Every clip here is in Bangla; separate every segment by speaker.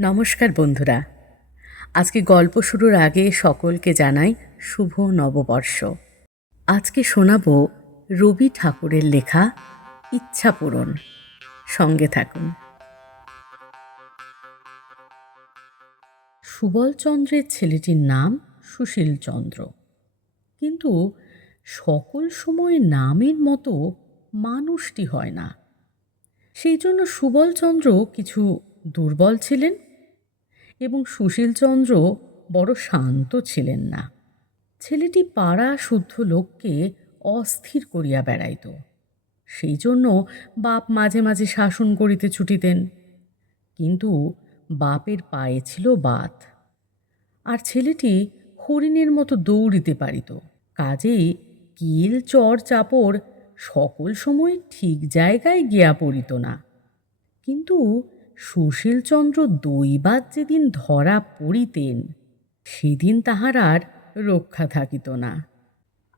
Speaker 1: নমস্কার বন্ধুরা। আজকে গল্প শুরুর আগে সকলকে জানাই শুভ নববর্ষ। আজকে শোনাব রবি ঠাকুরের লেখা ইচ্ছা পূরণ। সঙ্গে থাকুন। সুবলচন্দ্রের ছেলেটির নাম সুশীলচন্দ্র। কিন্তু সকল সময় নামের মতো মানুষটি হয় না। সেই জন্য সুবলচন্দ্র কিছু দুর্বল ছিলেন এবং সুশীলচন্দ্র বড় শান্ত ছিলেন না। ছেলেটি পাড়া শুদ্ধ লোককে অস্থির করিয়া বেড়াইত। সেই জন্য বাপ মাঝে মাঝে শাসন করিতে ছুটিতেন। কিন্তু বাপের পায়ে ছিল বাত। আর ছেলেটি হরিণের মতো দৌড়িতে পারিত। কাজেই কিল, চর, চাপড় সকল সময় ঠিক জায়গায় গিয়া পড়িত না। কিন্তু সুশীলচন্দ্র দৈবাত যেদিন ধরা পড়িতেন, সেদিন তাহার আর রক্ষা থাকিত না।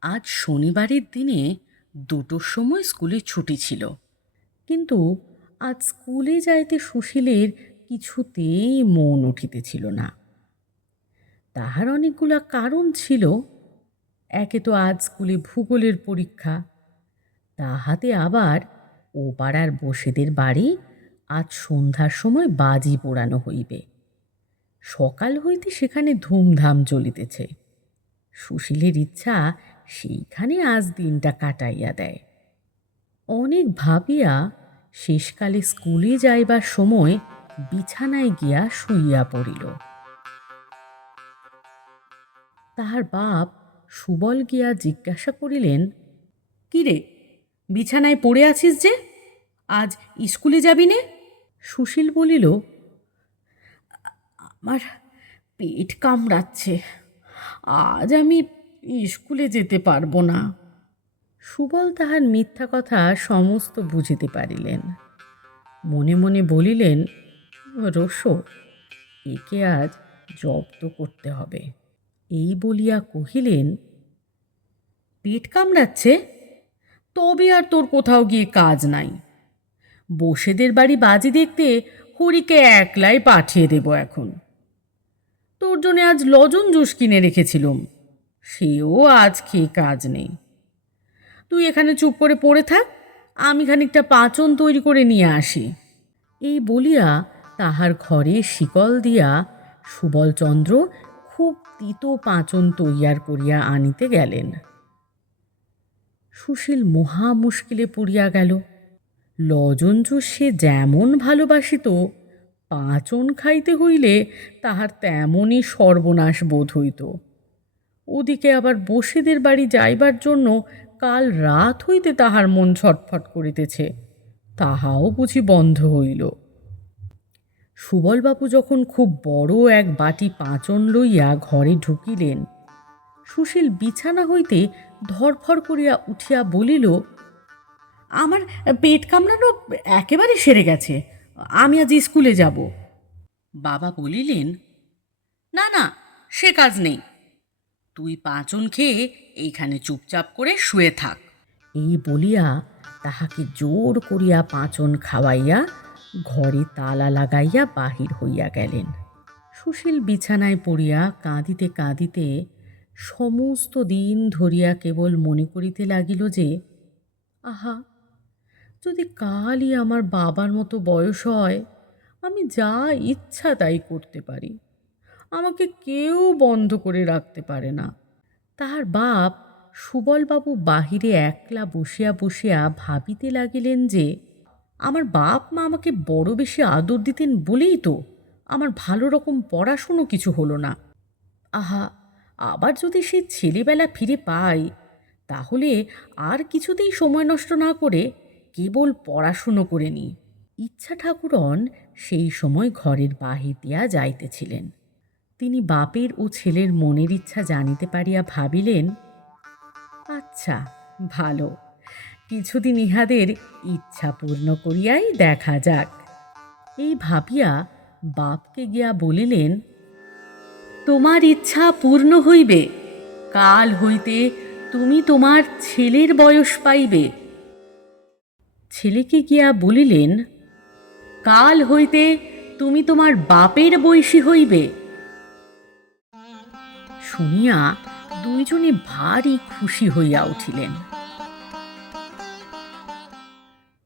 Speaker 1: আজ শনিবারের দিনে দুটোর সময় স্কুলে ছুটি ছিল, কিন্তু আজ স্কুলে যাইতে সুশীলের কিছুতেই মন উঠিতেছিল না। তাহার অনেকগুলা কারণ ছিল, একে তো আজ স্কুলে ভূগোলের পরীক্ষা, তাহাতে আবার ও পাড়ার বসেদের বাড়ি আজ সন্ধ্যার সময় বাজি পোড়ানো হইবে। সকাল হইতে সেখানে ধুমধাম চলিতেছে। সুশীলের ইচ্ছা সেইখানে আজ দিনটা কাটাইয়া দেয়। অনেক ভাবিয়া শেষকালে স্কুলে যাইবার সময় বিছানায় গিয়া শুইয়া পড়িল। তাহার বাপ সুবল গিয়া জিজ্ঞাসা করিলেন কিরে বিছানায় পড়ে আছিস যে? আজ স্কুলে যাবি নে? সুশীল বলিল, আমার পেট কামড়াচ্ছে। আজ আমি স্কুলে যেতে পারব না। সুবল তাহার মিথ্যা কথা সমস্ত বুঝিতে পারিলেন। মনে মনে বলিলেন, রস, একে আজ জব্দ করতে হবে। এই বলিয়া কহিলেন, পেট কামড়াচ্ছে? তবে আর তোর কোথাও গিয়ে কাজ নাই। বসেদের বাড়ি বাজি দেখতে হরিকে একলাই পাঠিয়ে দেব এখন। তোর জন্য আজ লজন জুস কিনে রেখেছিলুম। সেও আজ খেয়ে কাজ নেই। তুই এখানে চুপ করে পড়ে থাক, আমি খানিকটা পাচন তৈরি করে নিয়ে আসি। এই বলিয়া তাহার ঘরে শিকল দিয়া সুবলচন্দ্র খুব তিত পাচন তৈয়ার করিয়া আনিতে গেলেন। সুশীল মহা মুশকিলে পড়িয়া গেল। লজঞ্জু সে যেমন ভালোবাসিত, পাঁচন খাইতে হইলে তাহার তেমনই সর্বনাশ বোধ হইত। ওদিকে আবার বসেদের বাড়ি যাইবার জন্য কাল রাত হইতে তাহার মন ছটফট করিতেছে, তাহাও বুঝি বন্ধ হইল। সুবলবাবু যখন খুব বড় এক বাটি পাঁচন লইয়া ঘরে ঢুকিলেন, সুশীল বিছানা হইতে ধরফর করিয়া উঠিয়া বলিল আমার পেট কামড়ানো একেবারে সেরে গেছে। আমি আজ স্কুলে যাব। বাবা বলিলেন, না না, সে কাজ নেই। তুই পাঁচন খেয়ে এইখানে চুপচাপ করে শুয়ে থাক। এই বলিয়া তাহাকে জোর করিয়া পাঁচন খাওয়াইয়া ঘরে তালা লাগাইয়া বাহির হইয়া গেলেন। সুশীল বিছানায় পড়িয়া কাঁদিতে কাঁদিতে সমস্ত দিন ধরিয়া কেবল মনে করিতে লাগিল যে, আহা যদি কালই আমার বাবার মতো বয়স হয়, আমি যা ইচ্ছা তাই করতে পারি। আমাকে কেউ বন্ধ করে রাখতে পারে না। তাহার বাপ সুবলবাবু বাহিরে একলা বসিয়া বসিয়া ভাবিতে লাগিলেন যে, আমার বাপ মা আমাকে বড় বেশি আদর দিতেন বলেই তো আমার ভালো রকম পড়াশুনো কিছু হলো না। আহা, আবার যদি সে ছেলেবেলা ফিরে পাই তাহলে আর কিছুতেই সময় নষ্ট না করে কেবল পড়াশুনো করে নিই ইচ্ছা ঠাকুরন সেই সময় ঘরের বাহির দিয়া যাইতেছিলেন। তিনি বাপের ও ছেলের মনের ইচ্ছা জানিতে পারিয়া ভাবিলেন আচ্ছা ভালো। কিছুদিন ইহাদের ইচ্ছা পূর্ণ করিয়াই দেখা যাক। এই ভাবিয়া বাপকে গিয়া বলিলেন, তোমার ইচ্ছা পূর্ণ হইবে। কাল হইতে তুমি তোমার ছেলের বয়স পাইবে। ছেলেকে গিয়া বলিলেন, কাল হইতে তুমি তোমার বাপের বয়সী হইবে। শুনিয়া দুইজনে ভারী খুশি হইয়া উঠিলেন।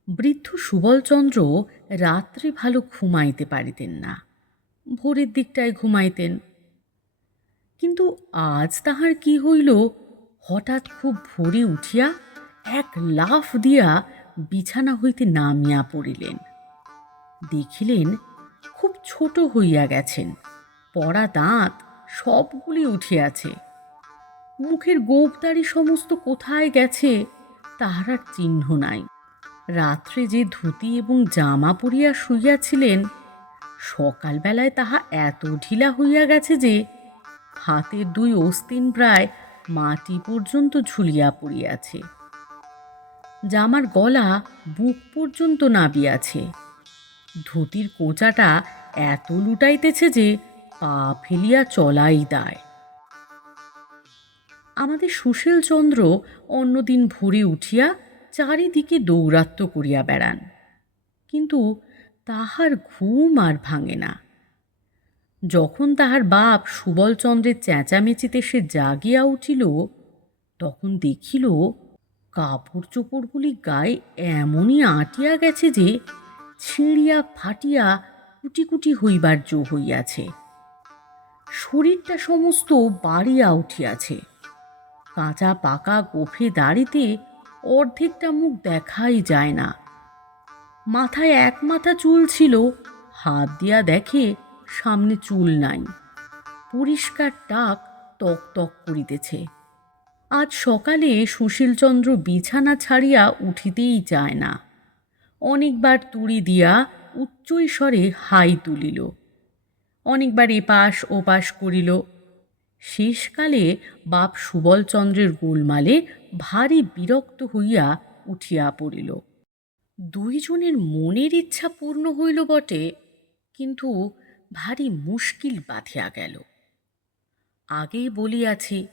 Speaker 1: বৃদ্ধ সুবলচন্দ্র রাত্রে ভালো ঘুমাইতে পারিতেন না। ভোরের দিকটায় ঘুমাইতেন। কিন্তু আজ তাহার কি হইল, হঠাৎ খুব ভোরে উঠিয়া এক লাফ দিয়া বিছানা হইতে নামিয়া পড়িলেন। দেখিলেন খুব ছোট হইয়া গেছেন, পড়া দাঁত সবগুলি উঠিয়াছে। মুখের গোপদারি সমস্ত কোথায় গেছে তাহার আর চিহ্ন নাই। রাত্রে যে ধুতি এবং জামা পরিয়া শুইয়াছিলেন, সকালবেলায় তাহা এত ঢিলা হইয়া গেছে যে হাতের দুই অস্তিন প্রায় মাটি পর্যন্ত ঝুলিয়া পড়িয়াছে। জামার গলা বুক পর্যন্ত নাবিয়াছে ধুতির কোঁচাটা এত লুটাইতেছে যে পা ফেলিয়া চলাই দায়। আমাদের সুশীল চন্দ্র অন্যদিন ভোরে উঠিয়া চারিদিকে দৌরাত্ম করিয়া বেড়ান। কিন্তু তাহার ঘুম আর ভাঙে না। যখন তাহার বাপ সুবলচন্দ্রের চেঁচামেচিতে সে জাগিয়া উঠিল, তখন দেখিল কাপড় চোপড়গুলি গায়ে এমনই আটিয়া গেছে যে ছিঁড়িয়া ফাটিয়া কুটি কুটি হইবার জো হইয়াছে। শরীরটা সমস্ত বাড়িয়া উঠিয়াছে। কাঁচা পাকা গোফে দাড়িতে অর্ধেকটা মুখ দেখাই যায় না। মাথায় এক মাথা চুল ছিল, হাত দিয়া দেখে সামনে চুল নাই। পরিষ্কার টাক তক তক করিতেছে। আজ সকালে সুশীলচন্দ্র বিছানা ছাড়িয়া উঠিতেই চায় না। অনেকবার তুড়ি দিয়া উচ্চৈ স্বরে হাই তুলিল। অনেকবার এপাশ ওপাশ করিল। শেষকালে বাপ সুবলচন্দ্রের গোলমালে ভারী বিরক্ত হইয়া উঠিয়া পড়িল। দুইজনের মনের ইচ্ছা পূর্ণ হইল বটে, কিন্তু ভারী মুশকিল বাঁধিয়া গেল। আগেই বলিয়াছি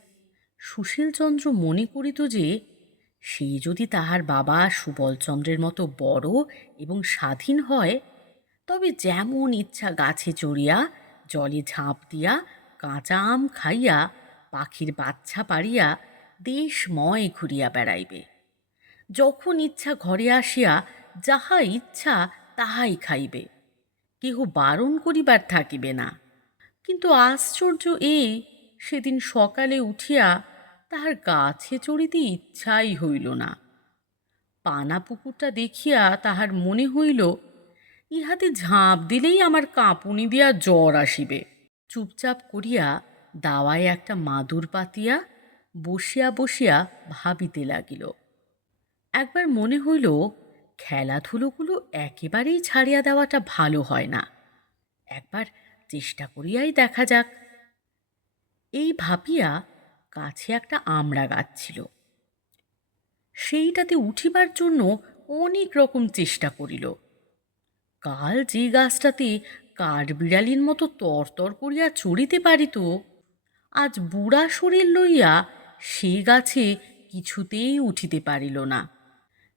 Speaker 1: সুশীলচন্দ্র মনে করিত যে, সে যদি তাহার বাবা সুবলচন্দ্রের মতো বড় এবং স্বাধীন হয়, তবে যেমন ইচ্ছা গাছে চড়িয়া, জলে ঝাঁপ দিয়া, কাঁচা আম খাইয়া, পাখির বাচ্চা পারিয়া দেশময় ঘুরিয়া বেড়াইবে। যখন ইচ্ছা ঘরে আসিয়া যাহা ইচ্ছা তাহাই খাইবে। কেহ বারণ করিবার থাকিবে না। কিন্তু আশ্চর্য এই সেদিন সকালে উঠিয়া তাহার গাছে চড়িতে ইচ্ছাই হইল না। পানা পুকুরটা দেখিয়া তাহার মনে হইল, ইহাতে ঝাঁপ দিলেই আমার কাঁপুনি দিয়া জ্বর আসিবে। চুপচাপ করিয়া দাওয়ায় একটা মাদুর পাতিয়া বসিয়া বসিয়া ভাবিতে লাগিল। একবার মনে হইল, খেলাধুলোগুলো একেবারেই ছাড়িয়া দেওয়াটা ভালো হয় না। একবার চেষ্টা করিয়াই দেখা যাক। এই ভাবিয়া কাছে একটা আমড়া গাছ ছিল। সেইটাতে উঠিবার জন্য অনেক রকম চেষ্টা করিল। কাল যে গাছটাতে কাঠবিড়ালির মতো তরতর করিয়া চড়িতে পারিত, আজ বুড়া শরীর লইয়া সে গাছে কিছুতেই উঠিতে পারিল না।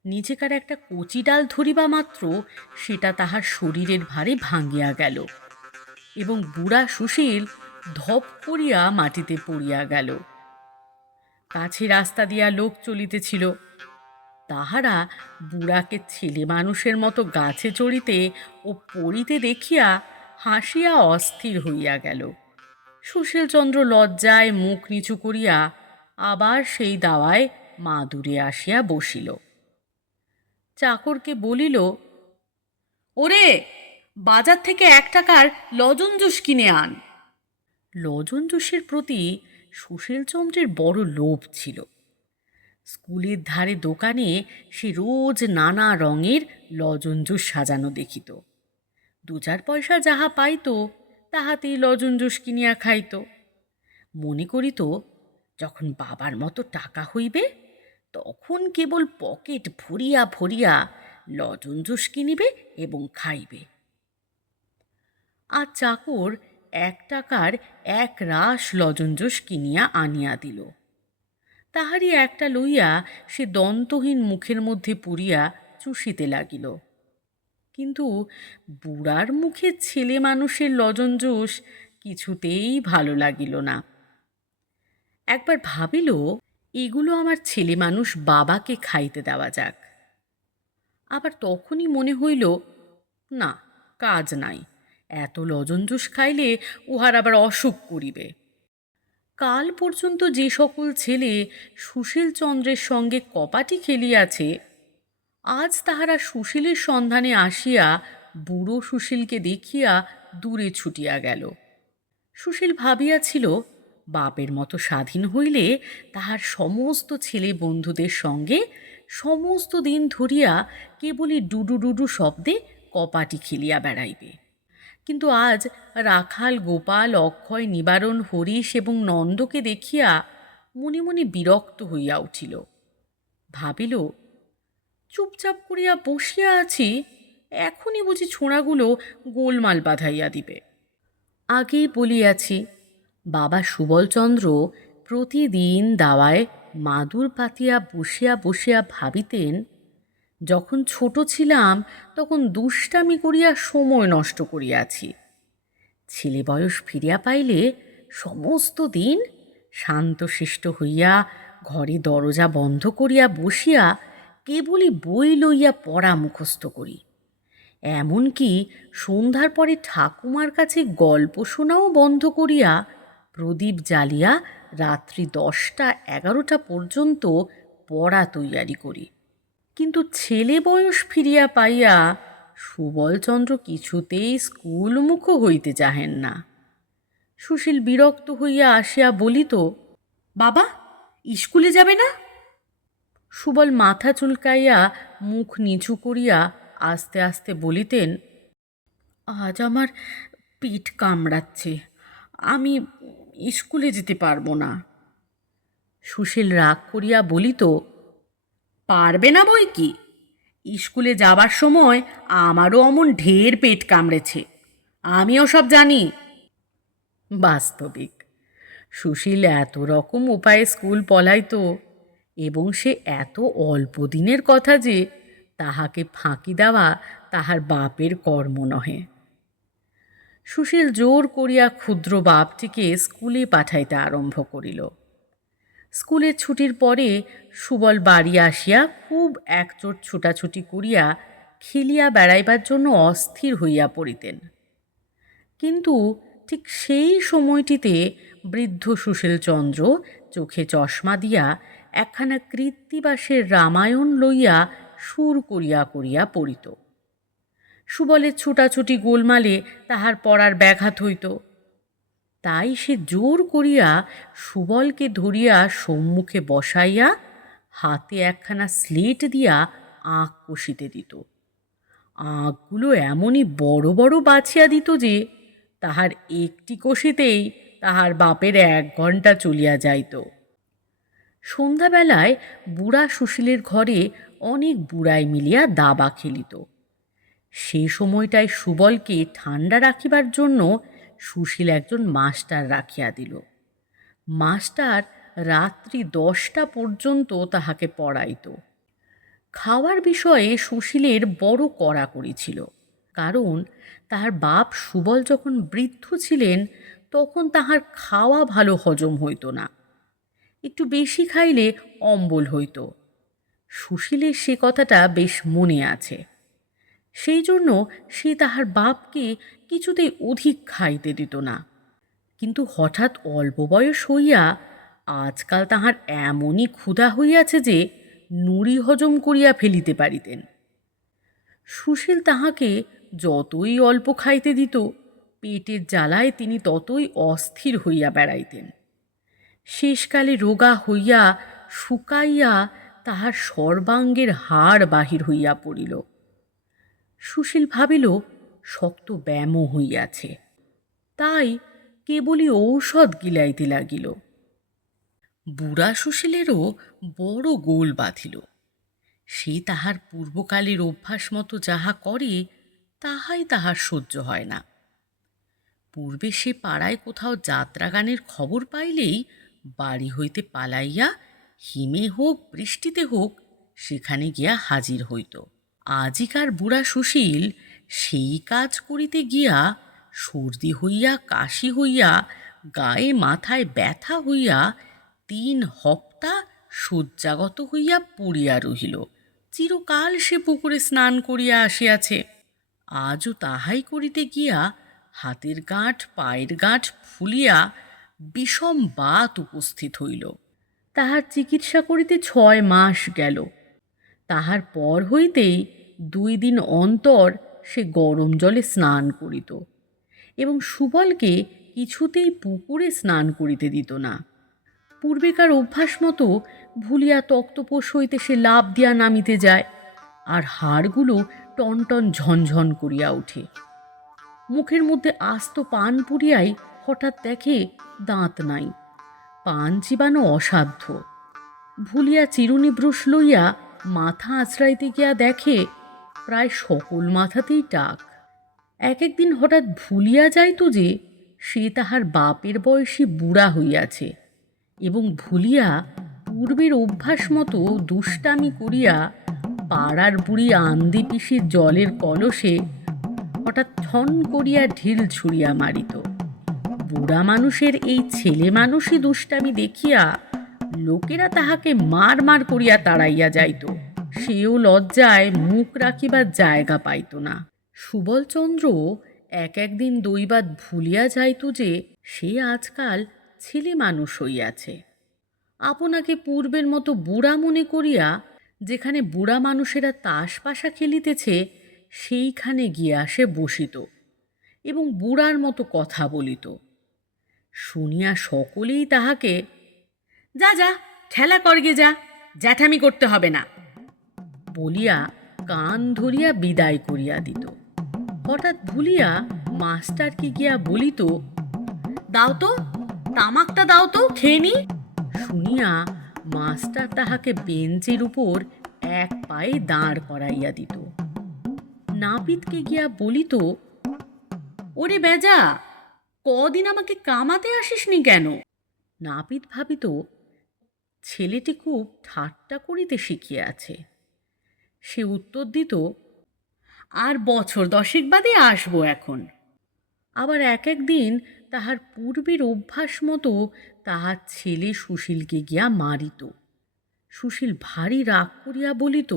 Speaker 1: নিজেকার একটা কচি ডাল ধরিবা মাত্র সেটা তাহার শরীরের ভারে ভাঙ্গিয়া গেল এবং বুড়া সুশীল ধপ করিয়া মাটিতে পড়িয়া গেল। কাছে রাস্তা দিয়া লোক চলিতেছিল। তাহারা বুড়াকে ছেলে মানুষের মতো গাছে চড়িতে ও পড়িতে দেখিয়া হাসিয়া অস্থির হইয়া গেল। সুশীলচন্দ্র লজ্জায় মুখ নিচু করিয়া আবার সেই দাওয়ায় মাদুরে আসিয়া বসিল। চাকরকে বলিল, ওরে, বাজার থেকে এক টাকার লজন জুস কিনে আন। লজন জুসের প্রতি সুশীলচন্দ্রের বড় লোভ ছিল। স্কুলের ধারে দোকানে সে রোজ নানা রঙের লজন জুস সাজানো দেখিত। দু চার পয়সা যাহা পাইত, তাহাতেই লজন জুস কিনিয়া খাইত। মনে করিত, যখন বাবার মতো টাকা হইবে, তখন কেবল পকেট ভরিয়া ভরিয়া লজন জুস কিনিবে এবং খাইবে। আর চাকর এক টাকার এক রাস লজন জুস কিনিয়া আনিয়া দিল। তাহারই একটা লইয়া সে দন্তহীন মুখের মধ্যে পুরিয়া চুষিতে লাগিল। কিন্তু বুড়ার মুখে ছেলে মানুষের লজঞ্জোস কিছুতেই ভালো লাগিল না। একবার ভাবিল, এগুলো আমার ছেলে মানুষ বাবাকে খাইতে দেওয়া যাক। আবার তখনই মনে হইল, না, কাজ নাই। এত লজঞ্জুস খাইলে উহার আবার অসুখ করিবে। কাল পর্যন্ত যে সকল ছেলে সুশীল চন্দ্রের সঙ্গে কপাটি খেলিয়াছে, আজ তাহারা সুশীলের সন্ধানে আসিয়া বুড়ো সুশীলকে দেখিয়া দূরে ছুটিয়া গেল। সুশীল ভাবিয়াছিল, বাপের মতো স্বাধীন হইলে তাহার সমস্ত ছেলে বন্ধুদের সঙ্গে সমস্ত দিন ধরিয়া কেবলই ডুডু ডুডু শব্দে কপাটি খেলিয়া বেড়াইবে। কিন্তু আজ রাখাল, গোপাল, অক্ষয়, নিবারণ, হরিশ এবং নন্দকে দেখিয়া মনে মনে বিরক্ত হইয়া উঠিল। ভাবিল, চুপচাপ করিয়া বসিয়া আছি, এখনই বুঝি ছোঁড়াগুলো গোলমাল বাঁধাইয়া দিবে। আগেই বলিয়াছি, বাবা সুবলচন্দ্র প্রতিদিন দাওয়ায় মাদুর পাতিয়া বসিয়া বসিয়া ভাবিতেন যখন ছোট ছিলাম, তখন দুষ্টামি করিয়া সময় নষ্ট করিয়াছি। ছেলে বয়স ফিরিয়া পাইলে সমস্ত দিন শান্তশিষ্ট হইয়া ঘরে দরজা বন্ধ করিয়া বসিয়া কেবলই বই লইয়া পড়া মুখস্থ করি। এমনকি সন্ধ্যার পরে ঠাকুমার কাছে গল্প শোনাও বন্ধ করিয়া প্রদীপ জ্বালিয়া রাত্রি দশটা এগারোটা পর্যন্ত পড়া তৈয়ারি করি। কিন্তু ছেলে বয়স ফিরিয়া পাইয়া সুবলচন্দ্র কিছুতেই স্কুল স্কুলমুখ হইতে চাহেন না। সুশীল বিরক্ত হইয়া আসিয়া বলিত, বাবা, স্কুলে যাবে না? সুবল মাথা চুলকাইয়া মুখ নিচু করিয়া আস্তে আস্তে বলিতেন, আজ আমার পিঠ কামড়াচ্ছে, আমি স্কুলে যেতে পারব না। সুশীল রাগ করিয়া বলিত পারবে না বই কি? স্কুলে যাবার সময় আমারও অমন ঢের পেট কামড়েছে। আমিও সব জানি। বাস্তবিক। সুশীল এত রকম উপায়ে স্কুল পলাইতো এবং সে এত অল্প দিনের কথা যে তাহাকে ফাঁকি দেওয়া তাহার বাপের কর্ম নহে। সুশীল জোর করিয়া ক্ষুদ্র বাপটিকে স্কুলে পাঠাইতে আরম্ভ করিল। স্কুলের ছুটির পরে সুবল বাড়ি আসিয়া খুব একচোট ছুটাছুটি করিয়া খিলিয়া বেড়াইবার জন্য অস্থির হইয়া পড়িতেন। কিন্তু ঠিক সেই সময়টিতে বৃদ্ধ সুশীলচন্দ্র চোখে চশমা দিয়া একখানা কৃত্তিবাসের রামায়ণ লইয়া সুর করিয়া করিয়া পড়িত। সুবলের ছুটাছুটি গোলমালে তাহার পড়ার ব্যাঘাত হইত। তাই সে জোর করিয়া সুবলকে ধরিয়া সম্মুখে বসাইয়া হাতে একখানা স্লেট দিয়া আঁক কষিতে দিত। আঁকগুলো এমনই বড় বড় বাছিয়া দিত যে, তাহার একটি কষিতেই তাহার বাপের এক ঘণ্টা চলিয়া যাইত। সন্ধ্যাবেলায় বুড়া সুশীলের ঘরে অনেক বুড়াই মিলিয়া দাবা খেলিত। সে সময়টায় সুবলকে ঠান্ডা রাখিবার জন্য সুশীল একজন মাস্টার রাখিয়া দিল। মাস্টার রাত্রি দশটা পর্যন্ত তাহাকে পড়াইত। খাওয়ার বিষয়ে সুশীলের বড় কড়াকড়ি ছিল, কারণ তাহার বাপ সুবল যখন বৃদ্ধ ছিলেন, তখন তাহার খাওয়া ভালো হজম হইত না। একটু বেশি খাইলে অম্বল হইত। সুশীলের সে কথাটা বেশ মনে আছে। সেই জন্য সে তাহার বাপকে কিছুতেই অধিক খাইতে দিত না। কিন্তু হঠাৎ অল্প বয়স হইয়া আজকাল তাহার এমনই ক্ষুধা হইয়াছে যে নুড়ি হজম করিয়া ফেলিতে পারিতেন। সুশীল তাহাকে যতই অল্প খাইতে দিত, পেটের জ্বালায় তিনি ততই অস্থির হইয়া বেড়াইতেন। শেষকালে রোগা হইয়া শুকাইয়া তাহার সর্বাঙ্গের হাড় বাহির হইয়া পড়িল। সুশীল ভাবিল, শক্ত ব্যায়াম হইয়াছে। তাই কেবলই ঔষধ গিলাইতে লাগিল। বুড়া সুশীলেরও বড় গোল বাঁধিল। সে তাহার পূর্বকালের অভ্যাস মতো যাহা করে, তাহাই তাহার সহ্য হয় না। পূর্বে সে পাড়ায় কোথাও যাত্রা গানের খবর পাইলেই বাড়ি হইতে পালাইয়া হিমে হোক, বৃষ্টিতে হোক, সেখানে গিয়া হাজির হইত। আজিকার বুড়া সুশীল সেই কাজ করিতে গিয়া সর্দি হইয়া, কাশি হইয়া, গায়ে মাথায় ব্যথা হইয়া তিন হপ্তা শয্যাগত হইয়া পড়িয়া রহিল। চিরকাল সে পুকুরে স্নান করিয়া আসিয়াছে। আজও তাহাই করিতে গিয়া হাতের গাঁঠ পায়ের গাঁঠ ফুলিয়া বিষম বাত উপস্থিত হইল। তাহার চিকিৎসা করিতে ছয় মাস গেল। তাহার পর হইতেই দুই দিন অন্তর সে গরম জলে স্নান করিত এবং সুবলকে কিছুতেই পুকুরে স্নান করিতে দিত না। পূর্বেকার অভ্যাস মতো ভুলিয়া তক্তপোষ হইতে সে লাভ দিয়া নামিতে যায়, আর হাড়গুলো টনটন ঝনঝন করিয়া ওঠে। মুখের মধ্যে আস্ত পান পুরিয়াই হঠাৎ দেখে দাঁত নাই, পান চিবানো অসাধ্য। ভুলিয়া চিরুনি ব্রুশ লইয়া মাথা আঁচড়াইতে গিয়া দেখে প্রায় সকল মাথাতেই টাক। এক একদিন হঠাৎ ভুলিয়া যাইত যে সে তাহার বাপের বয়সী বুড়া হইয়াছে। এবং ভুলিয়া পূর্বের অভ্যাস মতো দুষ্টামি করিয়া পাড়ার বুড়ি আন্দি পিসির জলের কলসে হঠাৎ ছন করিয়া ঢিল ছুঁড়িয়া মারিত। বুড়া মানুষের এই ছেলে মানুষই দুষ্টামি দেখিয়া লোকেরা তাহাকে মার মার করিয়া তাড়াইয়া যাইত। সেও লজ্জায় মুখ রাখিবার জায়গা পাইত না। সুবলচন্দ্র এক একদিন দৈবাত ভুলিয়া যাইত যে সে আজকাল ছেলে মানুষ হইয়াছে। আপনাকে পূর্বের মতো বুড়া মনে করিয়া যেখানে বুড়া মানুষেরা তাস পাশা খেলিতেছে, সেইখানে গিয়া সে বসিত এবং বুড়ার মতো কথা বলিত। শুনিয়া সকলেই তাহাকে, যা যা, ঠেলা করগে যা, জ্যাঠামি করতে হবে না। বলিয়া কান ধরিয়া বিদায় করিয়া দিত। হঠাৎ ভুলিয়া মাস্টারকে গিয়া বলিত, দাও তো তামাকটা দাও তো, খেয়ে নি। শুনিয়া মাস্টার তাহাকে বেঞ্চের উপর এক পায়ে দাঁড় করাইয়া দিত। নাপিতকে গিয়া বলিত, ওরে বেজা, কদিন আমাকে কামাতে আসিসনি কেন? নাপিত ভাবিত, ছেলেটি খুব ঠাট্টা করিতে শিখিয়াছে সে উত্তর দিত, আর বছর দশেক বাদে আসব এখন। আবার এক একদিন তাহার পূর্বের অভ্যাস মতো তাহার ছেলে সুশীলকে গিয়া মারিত। সুশীল ভারী রাগ করিয়া বলিত,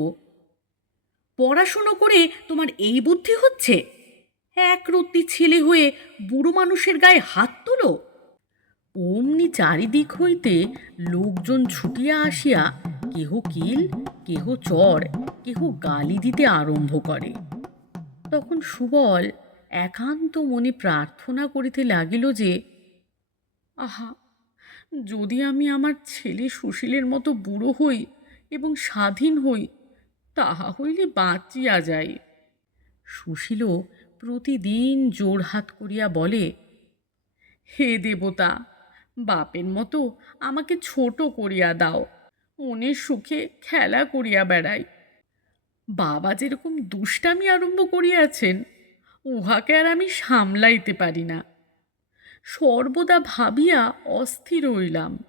Speaker 1: পড়াশুনো করে তোমার এই বুদ্ধি হচ্ছে? এক রত্তি ছেলে হয়ে বুড়ো মানুষের গায়ে হাত তোলো? অমনি চারিদিক হইতে লোকজন ছুটিয়া আসিয়া কেহ কিল, কেহ চর, কেহ গালি দিতে আরম্ভ করে। তখন সুবল একান্ত মনে প্রার্থনা করিতে লাগিল যে, আহা, যদি আমি আমার ছেলে সুশীলের মতো বুড়ো হই এবং স্বাধীন হই, তাহা হইলে বাঁচিয়া যাই। সুশীলও প্রতিদিন জোড়হাত করিয়া বলে, হে দেবতা, বাপের মতো আমাকে ছোট করিয়া দাও, মনের সুখে খেলা করিয়া বেড়াই। বাবা যেরকম দুষ্টামি আরম্ভ করিয়াছেন উহাকে আর আমি সামলাইতে পারি না। সর্বদা ভাবিয়া অস্থির হইলাম।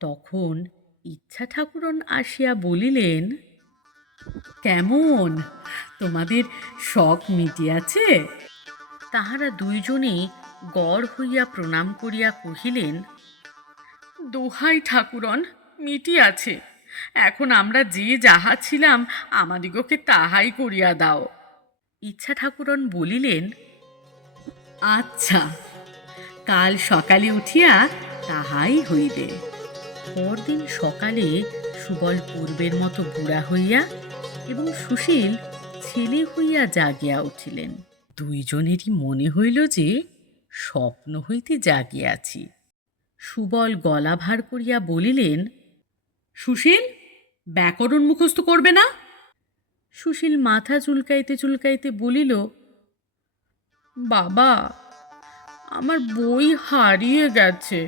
Speaker 1: তখন ইচ্ছা ঠাকুরন আসিয়া বলিলেন, কেমন? তোমাদের শখ মিটিয়াছে? তাহারা দুইজনে গড় হইয়া প্রণাম করিয়া কহিলেন, দোহাই ঠাকুরন, মিটিয়াছে। এখন আমরা যে যাহা ছিলাম আমাদিগকে তাহাই করিয়া দাও। ইচ্ছা ঠাকুরন বলিলেন আচ্ছা কাল সকালে উঠিয়া তাহাই হইবে। পরদিন সকালে সুবল পূর্বের মতো বুড়া হইয়া এবং সুশীল ছেলে হইয়া জাগিয়া উঠিলেন। দুইজনেরই মনে হইল যে স্বপ্ন হইতে জাগিয়াছি। সুবল গলা ভার করিয়া বলিলেন, সুশীল, ব্যাকরণ মুখস্থ করবে না? সুশীল মাথা চুলকাইতে চুলকাইতে বলিল বাবা আমার বই হারিয়ে গেছে।